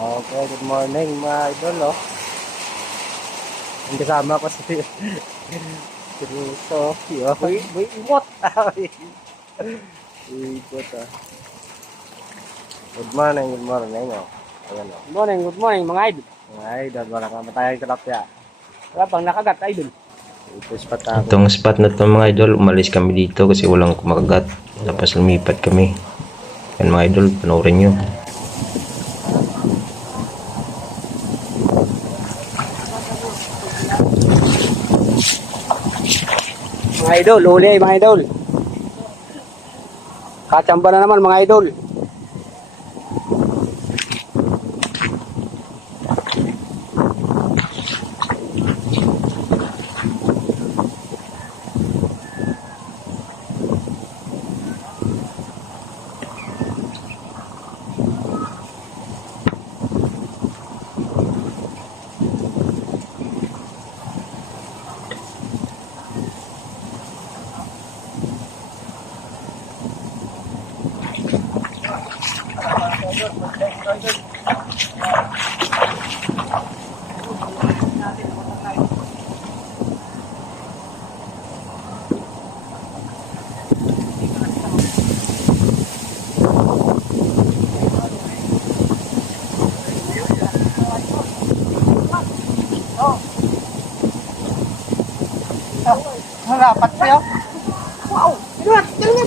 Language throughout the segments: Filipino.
Okay, good morning mga idol, oh. Ang kasama ko si si Ruso. Uy, uy, imot. Ikot, ah. Good morning, good morning, oh. Ayan, oh. Good morning, good morning mga idol. Mga idol, wala kang matayang tilapia. Wala pang nakagat, idol. Ito spot ako. Itong spot na to mga idol, umalis kami dito kasi walang kumakagat. Tapos lumipat kami. Yan mga idol, panoorin nyo. Mga idol, uli mga idol. Kachamba na naman mga idol. Rapat sa'yo. Wow! Ilan, ilan nga,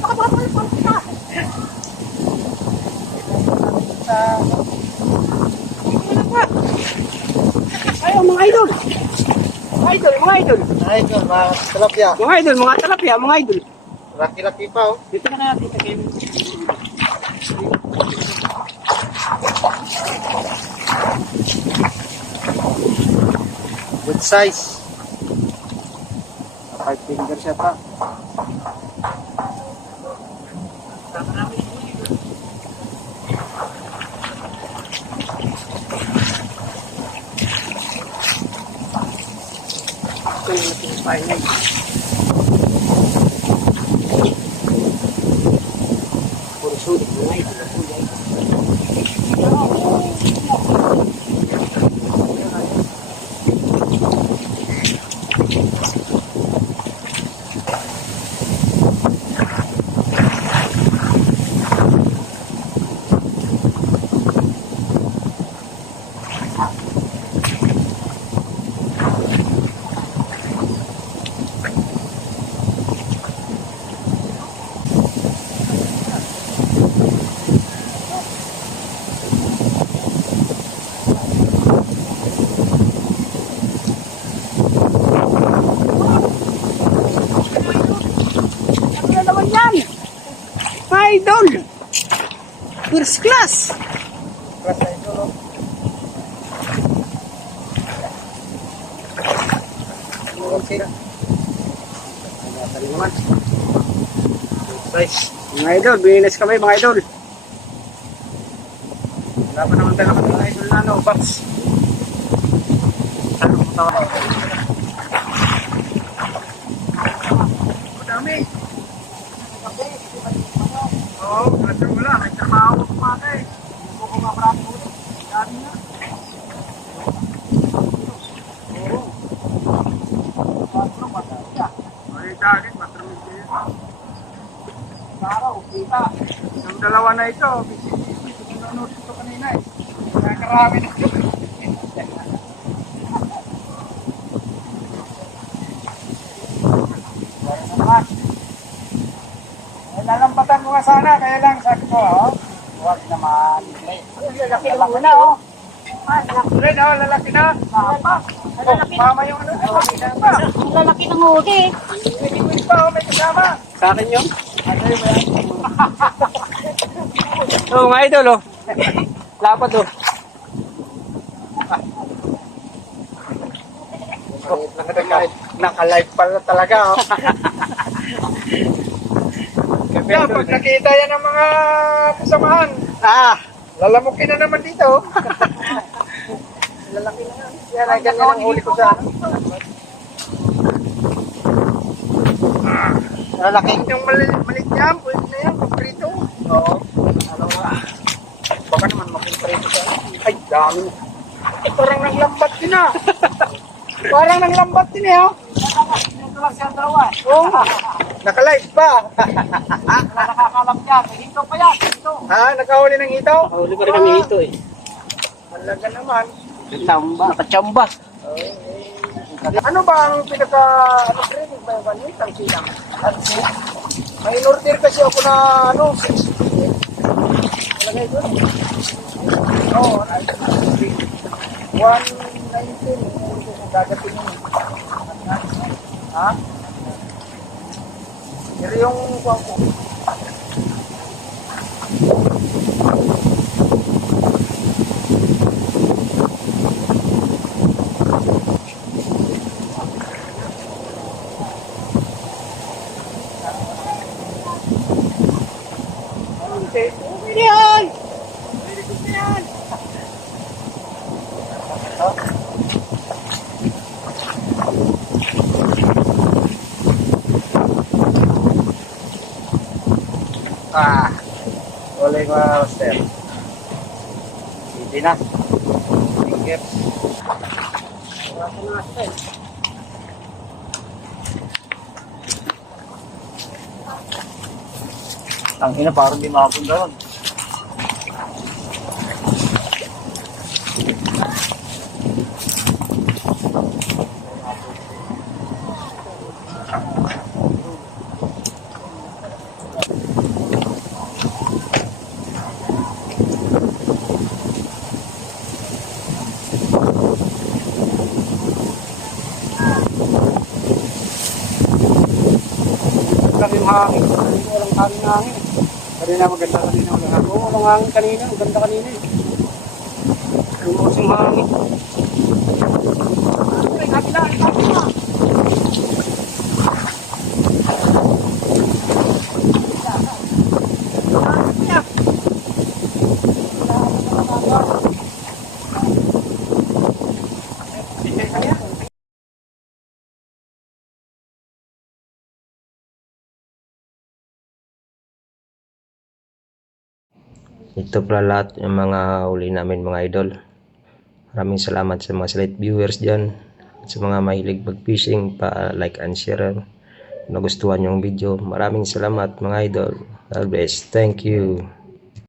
Ayaw mga idol. Mga idol, mga idol. Idol, mga tilapia. Mga idol, mga talapia, mga idol. Laki-laki pa, oh. Dito na natin sa game. Good size. Five finger siya pa. Ito yung ating final. Puro sulit idol. Puro idol. Ano na naman yan? Mga idol! First class! Plus idol, oh. Okay. Naman? Size. Mga idol, binis kami mga idol. Wala pa naman tayo mga idol na ano, box. Ano mo tawa? Ang Oo, kasi wala. May trabaho kumakay. Hindi ko kumakarami ulit. Dami na. Oo. Patro, matay ka. Ay, dagit, matramig kayo. Araw, kita. Yung dalawa na ito, pinanood ito kanina eh. Nakakarami na. Wala naman. Eh, lalampatan ko nga sana, kaya lang sabi ko, oh, huwag naman. Lalaki lang muna, oh. Red, oh, lalaki na. Mama. Lalaki Mama yung ano, lalaki na pa. Ang lalaki ng huli. May quiz pa, oh, may kasama. Sa akin yun? Ano yun ba yan? Oo, mga idol, oh. Lapad, oh. Naka-live pala talaga, oh. Kaya pag nakita yan ng mga kasamahan, ah! lalamukin na naman dito. Lalaki na yan. Yan, ay ganyan ang huli ko sa ano. Lalaki. Yung maliit, maliit yan, pwede na yan, prito. Oo. Ano nga. Baka naman makin prito sa Ay, dami. Eh, parang nanglambat din ah. parang nanglambat din eh, oh. Dalawa. Oh, nakalive pa. Nakakakalap yan. Dito pa yan. Dito. ha, nakahuli ng itaw? Huli pa rin kami ito eh. Talaga naman. Chamba. Nakachamba. Ano ba ang pinaka, ano training ba yung ganit? Ang silang. May in-order kasi ako na, ano, 6 Malagay doon. Oo, oh, 119. Kung gagatin yun. Ha? Pero yung kuwan ko. Ah, uling mga master. Hindi na. Ingip. Ang ina parang di makapunta ron. Walang hangin. Kanina maganda kanina walang hangin. Oo, walang hangin kanina. Ang ganda kanina eh. Lumos yung hangin. Ay, kapila, kapila. Ito pala lahat yung mga huli namin mga idol. Maraming salamat sa mga select viewers dyan. At sa mga mahilig mag-fishing, pa-like and share. Nagustuhan yung video, maraming salamat mga idol. God bless. Thank you.